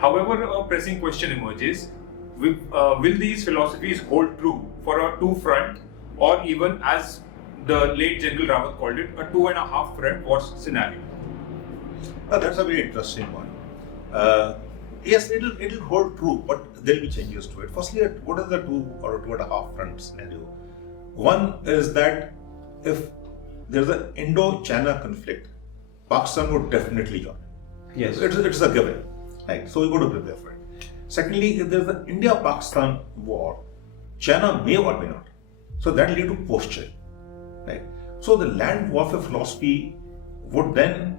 However, a pressing question emerges: will these philosophies hold true for a two-front, or even, as the late General Rawat called it, a 2.5-front war scenario? That's a very interesting one. Yes, it'll hold true, but there'll be changes to it. Firstly, what is the 2 or 2.5 front scenario? One is that if there's an Indo-China conflict, Pakistan would definitely join. Yes. It's a given. Right. So we got to prepare for it. Secondly, if there's an India-Pakistan war, China may or may not. So that will lead to posture. Right. So the land warfare philosophy would then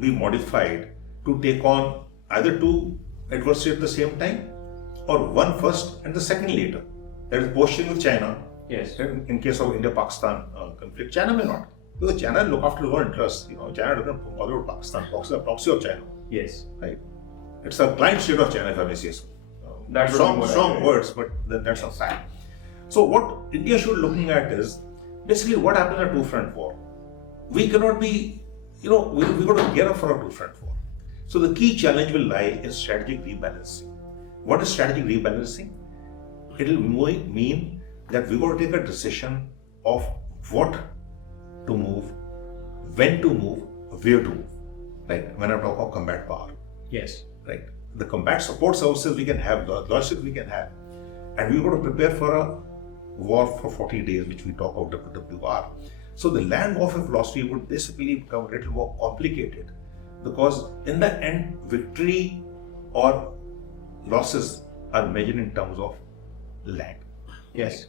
be modified to take on either two adversaries at the same time, or one first and the second later. That is posturing with China. Yes. In case of India-Pakistan conflict, China may not, because China look after their own interests. China doesn't bother with Pakistan. Pakistan is a proxy of China. Yes. Right. It's a client state of China, if I may say so. That's strong words, but that's a fact. So what India should be looking at is basically what happens in a two-front war. We cannot be, we got to gear up for a two-front war. So the key challenge will lie in strategic rebalancing. What is strategic rebalancing? It will mean that we got to take a decision of what to move, when to move, where to move. Right? When I talk of combat power. Yes. Right. The combat support services we can have, the logistics we can have, and we got to prepare for a war for 40 days, which we talk of WWR. So the land warfare philosophy would basically become a little more complicated, because in the end, victory or losses are measured in terms of land. Yes.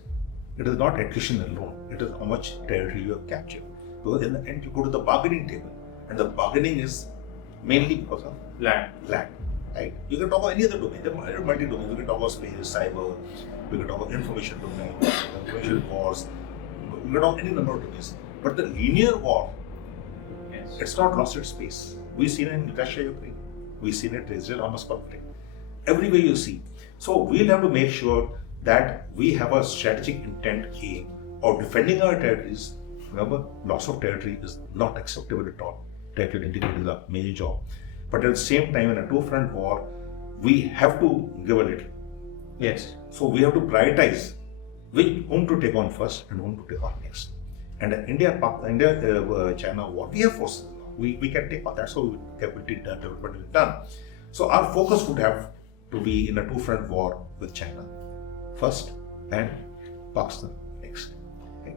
It is not attrition alone. It is how much territory you have captured. Because in the end, you go to the bargaining table, and the bargaining is mainly because of Land. Right? You can talk about any other domain. There are multi-domains. We can talk about space, cyber. We can talk about information domain, information wars. We can talk about any number of domains. But the linear war, Yes. it's not lost its space. We've seen it in Russia, Ukraine. We've seen it in Israel-Hamas conflict. Everywhere you see. So we'll have to make sure that we have a strategic intent aim of defending our territories. Remember, loss of territory is not acceptable at all. Territorial integrity is a major job. But at the same time, in a two-front war, we have to give a little. Yes. So we have to prioritize whom to take on first and whom to take on next. And in India-China war, we have forces. We can take on. That's how capability development is done. So our focus would have to be in a two-front war with China first and Pakistan next. Okay.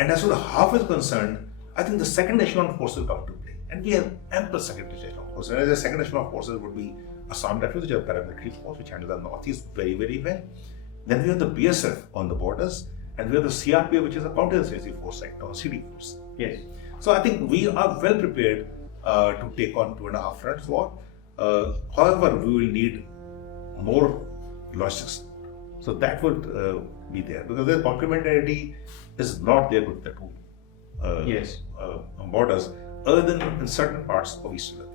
And as far as half is concerned, I think the second echelon force will come to play. And we have ample second echelon forces. And the second echelon forces would be Assam Rifles, which are a paramilitary force, which handles the northeast very, very well. Then we have the BSF on the borders, and we have the CRPF, which is a counterinsurgency force right now, CD force. Yes. So I think we are well prepared to take on 2.5 fronts war. However, we will need more logistics. So that would be there, because the complementarity is not there with the two Yes. borders, other than in certain parts of Eastern Ladakh.